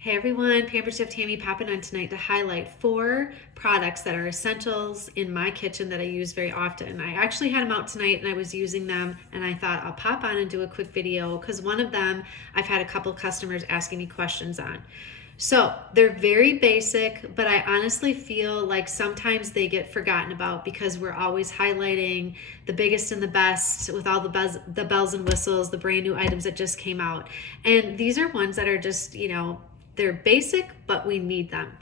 Hey everyone, Pampered Chef Tammy popping on tonight to highlight 4 products that are essentials in my kitchen that I use very often. I actually had them out tonight and I was using them and I thought I'll pop on and do a quick video because one of them I've had a couple customers asking me questions on. So they're very basic, but I honestly feel like sometimes they get forgotten about because we're always highlighting the biggest and the best with all the bells and whistles, the brand new items that just came out. And these are ones that are just, they're basic, but we need them.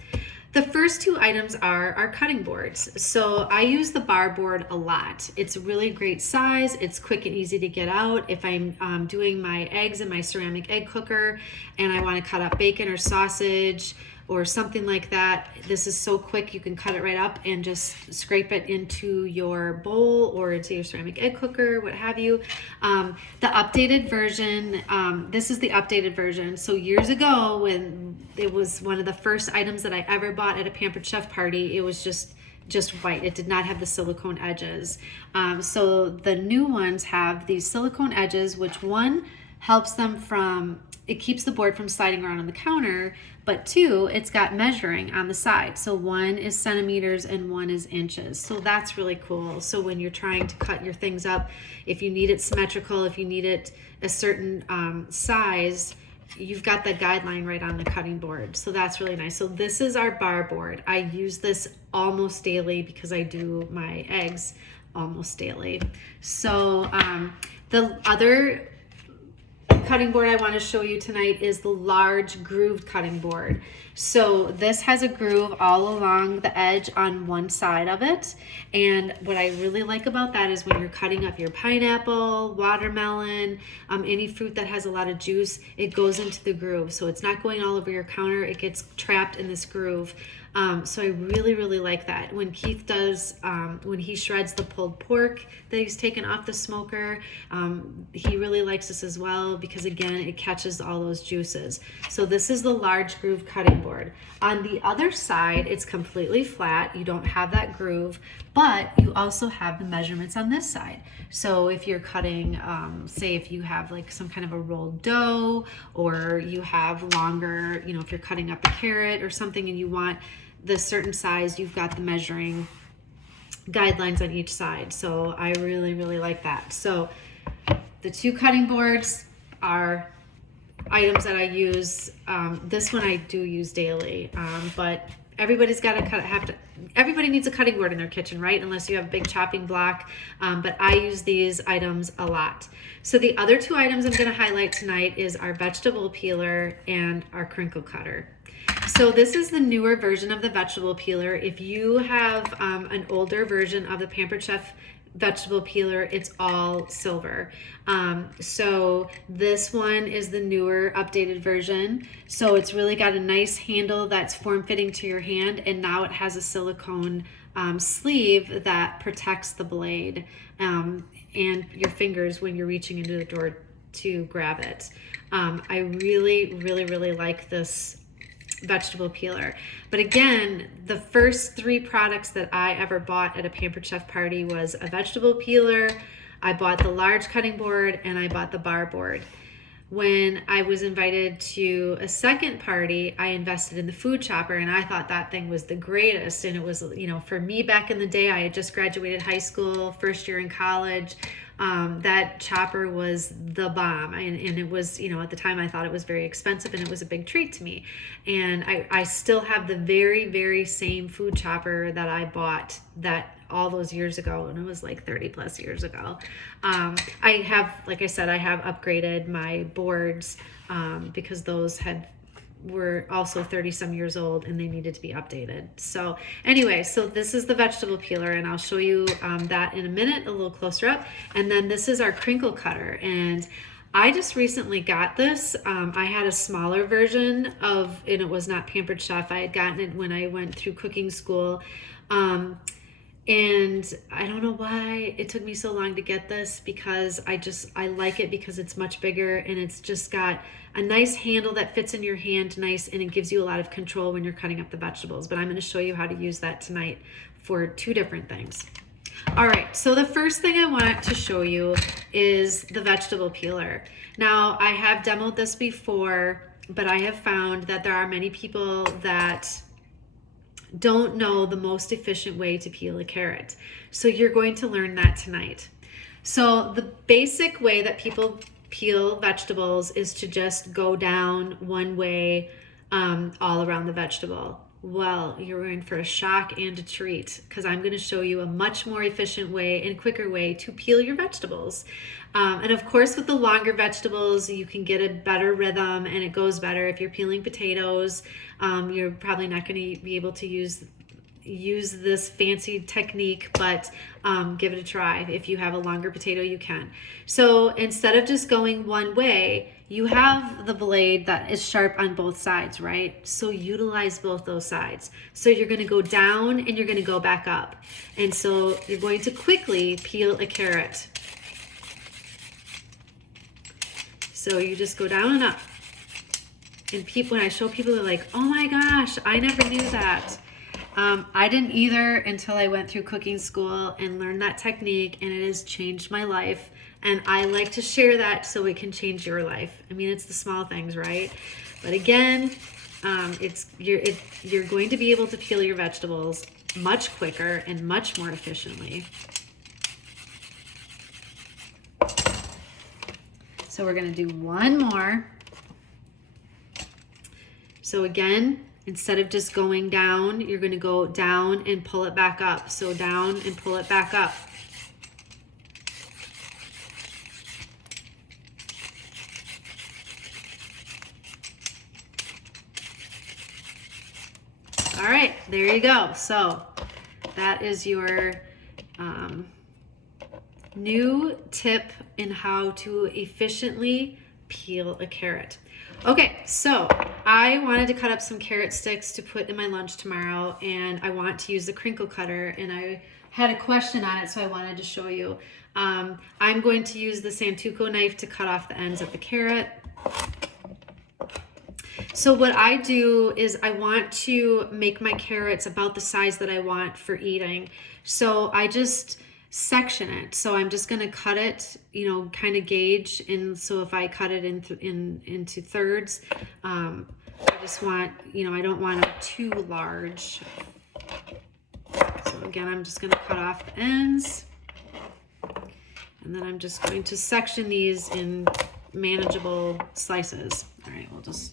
The first 2 items are our cutting boards. So I use the bar board a lot. It's a really great size. It's quick and easy to get out. If I'm doing my eggs in my ceramic egg cooker and I want to cut up bacon or sausage or something like that, this is so quick. You can cut it right up and just scrape it into your bowl or into your ceramic egg cooker, what have you. The updated version, this is the updated version. So years ago, when it was one of the first items that I ever bought at a Pampered Chef party, it was just white. It did not have the silicone edges. So the new ones have these silicone edges, which one helps them from, it keeps the board from sliding around on the counter, but 2, it's got measuring on the side. So 1 is centimeters and 1 is inches. So that's really cool. So when you're trying to cut your things up, if you need it symmetrical, if you need it a certain size, you've got the guideline right on the cutting board. So that's really nice. So this is our bar board. I use this almost daily because I do my eggs almost daily. So the other cutting board I want to show you tonight is the large grooved cutting board. So this has a groove all along the edge on one side of it, and what I really like about that is when you're cutting up your pineapple, watermelon, any fruit that has a lot of juice, it goes into the groove. So it's not going all over your counter, it gets trapped in this groove. So I really like that. When Keith does, when he shreds the pulled pork that he's taken off the smoker, he really likes this as well because again, it catches all those juices. So this is the large groove cutting board. On the other side, it's completely flat. You don't have that groove, but you also have the measurements on this side. So if you're cutting, say if you have like some kind of a rolled dough, or you have longer, if you're cutting up a carrot or something and you want the certain size, you've got the measuring guidelines on each side. So I really like that. So the 2 cutting boards are items that I use. This one I do use daily, but everybody's got to everybody needs a cutting board in their kitchen, right? Unless you have a big chopping block. But I use these items a lot. So the other 2 items I'm going to highlight tonight is our vegetable peeler and our crinkle cutter. So this is the newer version of the vegetable peeler. If you have an older version of the Pampered Chef vegetable peeler, it's all silver. So this one is the newer updated version. So it's really got a nice handle that's form-fitting to your hand, and now it has a silicone sleeve that protects the blade and your fingers when you're reaching into the door to grab it. I really like this vegetable peeler. But again, the first 3 products that I ever bought at a Pampered Chef party was a vegetable peeler, I bought the large cutting board, and I bought the bar board. When I was invited to a second party, I invested in the food chopper, and I thought that thing was the greatest. And it was, for me back in the day, I had just graduated high school, first year in college. That chopper was the bomb, and it was, at the time I thought it was very expensive, and it was a big treat to me. And I still have the very same food chopper that I bought that all those years ago, and it was like 30 plus years ago. I have, like I said, I have upgraded my boards because those were also 30 some years old and they needed to be updated. So anyway, so this is the vegetable peeler, and I'll show you that in a minute, a little closer up. And then this is our crinkle cutter, and I just recently got this. I had a smaller version and it was not Pampered Chef. I had gotten it when I went through cooking school. And I don't know why it took me so long to get this, because I like it because it's much bigger and it's just got a nice handle that fits in your hand nice, and it gives you a lot of control when you're cutting up the vegetables. But I'm going to show you how to use that tonight for 2 different things. All right, so the first thing I want to show you is the vegetable peeler. Now, I have demoed this before but I have found that there are many people that don't know the most efficient way to peel a carrot. So you're going to learn that tonight. So the basic way that people peel vegetables is to just go down one way all around the vegetable. Well, you're in for a shock and a treat because I'm going to show you a much more efficient way and quicker way to peel your vegetables. And of course, with the longer vegetables, you can get a better rhythm and it goes better. If you're peeling potatoes, you're probably not going to be able to use this fancy technique, but give it a try. If you have a longer potato, you can. So instead of just going one way, you have the blade that is sharp on both sides, right? So utilize both those sides. So you're going to go down and you're going to go back up. And so you're going to quickly peel a carrot. So you just go down and up. And people, when I show people, they're like, oh my gosh, I never knew that. I didn't either until I went through cooking school and learned that technique, and it has changed my life. And I like to share that so it can change your life. I mean, it's the small things, right? But again, you're going to be able to peel your vegetables much quicker and much more efficiently. So we're going to do one more. So again, instead of just going down, you're going to go down and pull it back up. So down and pull it back up. All right, there you go. So that is your new tip in how to efficiently peel a carrot. Okay, so I wanted to cut up some carrot sticks to put in my lunch tomorrow, and I want to use the Crinkle Cutter, and I had a question on it, so I wanted to show you. I'm going to use the Santoku knife to cut off the ends of the carrot. So what I do is I want to make my carrots about the size that I want for eating. So I just section it. So I'm just going to cut it, kind of gauge. And so if I cut it into thirds, I just want, I don't want them too large. So again, I'm just going to cut off the ends. And then I'm just going to section these in manageable slices. All right, we'll just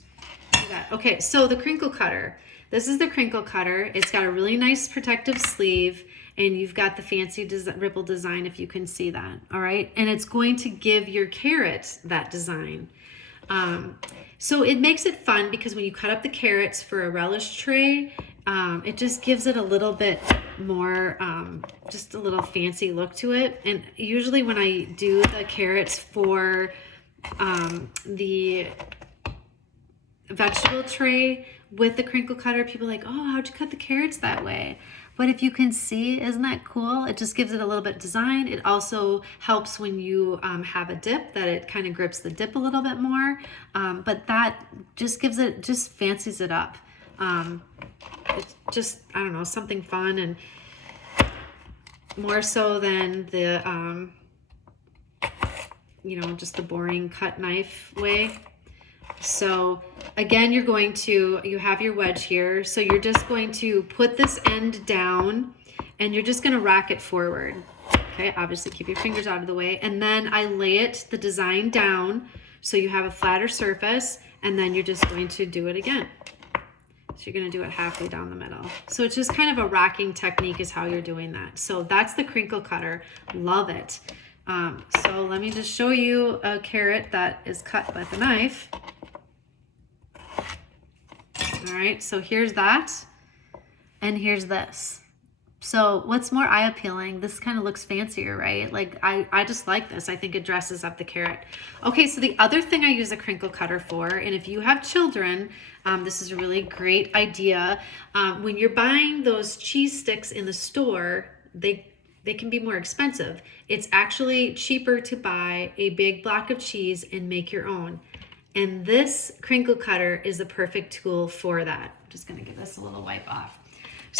do that. Okay, so the Crinkle Cutter. This is the Crinkle Cutter. It's got a really nice protective sleeve, and you've got the fancy ripple design, if you can see that. All right, and it's going to give your carrot that design. So it makes it fun because when you cut up the carrots for a relish tray, it just gives it a little bit more, just a little fancy look to it. And usually when I do the carrots for the vegetable tray with the Crinkle Cutter, people are like, oh, how'd you cut the carrots that way? But if you can see, isn't that cool? It just gives it a little bit of design. It also helps when you have a dip, that it kind of grips the dip a little bit more. But that just gives it, just fancies it up. It's just, I don't know, something fun, and more so than the, just the boring cut knife way. So again, you have your wedge here. So you're just going to put this end down and you're just going to rack it forward. Okay, obviously keep your fingers out of the way. And then I lay the design down so you have a flatter surface, and then you're just going to do it again. So you're going to do it halfway down the middle. So it's just kind of a racking technique is how you're doing that. So that's the Crinkle Cutter. Love it. So let me just show you a carrot that is cut with a knife. All right, so here's that, and here's this. So what's more eye appealing? This kind of looks fancier, right? Like I just like this. I think it dresses up the carrot. Okay, so the other thing I use a Crinkle Cutter for, and if you have children, this is a really great idea. When you're buying those cheese sticks in the store, they can be more expensive. It's actually cheaper to buy a big block of cheese and make your own. And this Crinkle Cutter is a perfect tool for that. I'm just gonna give this a little wipe off.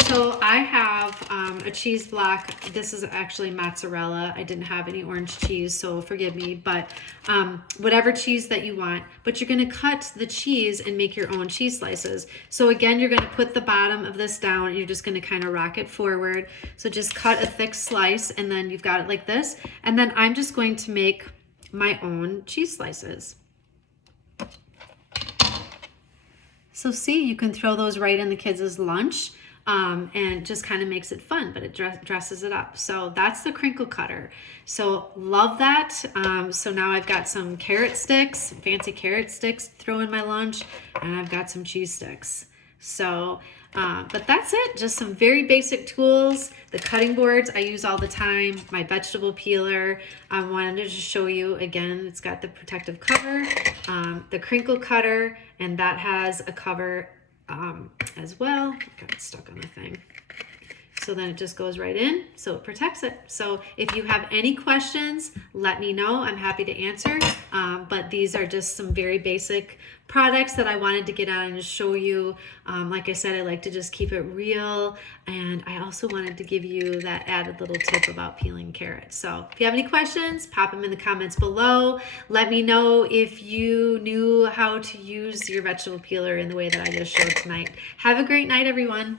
So I have a cheese block. This is actually mozzarella. I didn't have any orange cheese, so forgive me, but whatever cheese that you want. But you're gonna cut the cheese and make your own cheese slices. So again, you're gonna put the bottom of this down and you're just gonna kind of rock it forward. So just cut a thick slice and then you've got it like this. And then I'm just going to make my own cheese slices. So see, you can throw those right in the kids' lunch. And just kind of makes it fun, but it dresses it up. So that's the crinkle cutter. So love that. So now I've got some carrot sticks, fancy carrot sticks to throw in my lunch, and I've got some cheese sticks. So, but that's it. Just some very basic tools. The cutting boards I use all the time. My vegetable peeler. I wanted to just show you again. It's got the protective cover, the crinkle cutter, and that has a cover as well. Got it stuck on the thing. So then it just goes right in, so it protects it. So if you have any questions, let me know. I'm happy to answer. But these are just some very basic products that I wanted to get on and show you. Like I said, I like to just keep it real. And I also wanted to give you that added little tip about peeling carrots. So if you have any questions, pop them in the comments below. Let me know if you knew how to use your vegetable peeler in the way that I just showed tonight. Have a great night, everyone.